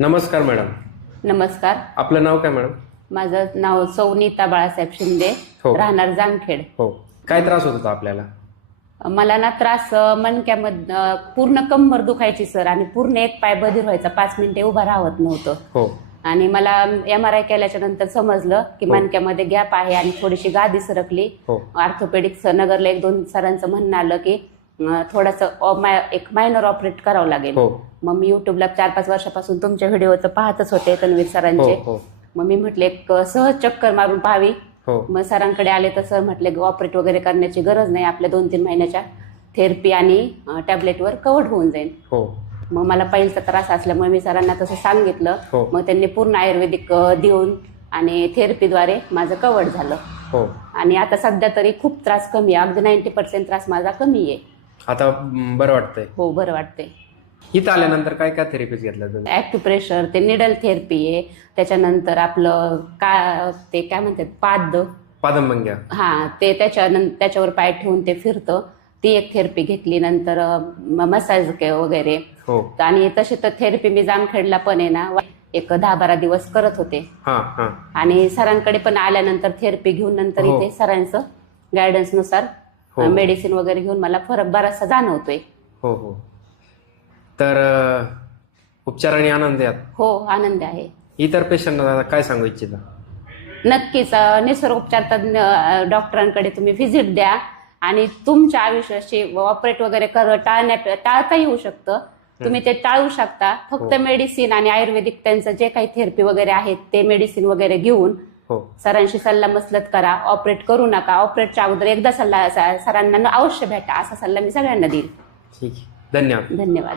नमस्कार मॅडम. नमस्कार. आपलं नाव काय मॅडम? माझं नाव सौनीता बाळासाहेब शिंदे हो. राहणार जामखेड. हो. काय त्रास होत होता आपल्याला? मला ना त्रास अ, मणक्यामध अ, पूर्ण कंबर दुखायची सर आणि पूर्ण एक पाय बधीर व्हायचा. पाच मिनिटे उभा राहत नव्हतं. हो. आणि मला एम आर आय केल्याच्यानंतर समजलं की हो. मणक्यामध्ये गॅप आहे आणि थोडीशी गादी सरकली. हो. ऑर्थोपेडिक नगरला एक दोन सरांचं म्हणणं आलं की थोडंसं एक मायनर ऑपरेट करावं लागेल. हो. मग मी युट्यूबला चार पाच वर्षापासून तुमच्या व्हिडिओचं पाहतच होते तन्वीर हो सरांचे. हो मग मी म्हटले एक सहज चक्कर मारून पाहावी. हो. मग सरांकडे आले तर सर म्हटले ऑपरेट वगैरे करण्याची गरज नाही. आपल्या दोन तीन महिन्याच्या थेरपी आणि टॅबलेटवर कव्हर होऊन जाईल. हो. मग मला पहिलचा त्रास असल्यामुळे मी सरांना तसं सांगितलं. हो. मग त्यांनी पूर्ण आयुर्वेदिक देऊन आणि थेरपीद्वारे माझं कव्हर झालं. हो. आणि आता सध्या तरी खूप त्रास कमी आहे. अगदी नाईन्टी पर्सेंट त्रास माझा कमी आहे. आता बरं वाटतंय. हो बरं वाटते इथं आल्यानंतर काय काय थेरपीज घेतल्या तुम्ही? ॲक्युप्रेशर ते निडल थेरपी आहे. त्याच्यानंतर आपलं का ते काय म्हणतात पाद. पादमभंग्या हा ते त्याच्यानंतर त्याच्यावर पाय ठेवून ते फिरतं. ती एक थेरपी घेतली. नंतर मसाज वगैरे. हो. आणि तशी तर थेरपी मी जामखेडला पण आहे ना एक दहा बारा दिवस करत होते. हा हा. आणि सरांकडे पण आल्यानंतर थेरपी घेऊन नंतर हो. इथे सरांचं गायडन्सनुसार हो. मेडिसिन वगैरे घेऊन मला फरक बराचसा जाणवतोय. हो हो. तर अं, उपचाराने आनंद यात? हो आनंद आहे. इतर पेशंटना काय सांगू इच्छिता? नक्कीच अ, निसर्गोपचार तज्ञ अ, डॉक्टरांकडे तुम्ही व्हिजिट द्या आणि तुमच्या आयुष्याशी ऑपरेट वगैरे कर टाळण्यात टाळता येऊ शकतं. तुम्ही ते टाळू शकता. फक्त हो. मेडिसिन आणि आयुर्वेदिक त्यांचं जे काही थेरपी वगैरे आहेत ते मेडिसिन वगैरे घेऊन हो. सरांशी सल्ला मसलत करा ऑपरेट करू नका. ऑपरेटच्या अगोदर एकदा सल्ला सरांना अवश्य भेटा. असा सल्ला मी सगळ्यांना देईल ठीक आहे. धन्यवाद. धन्यवाद.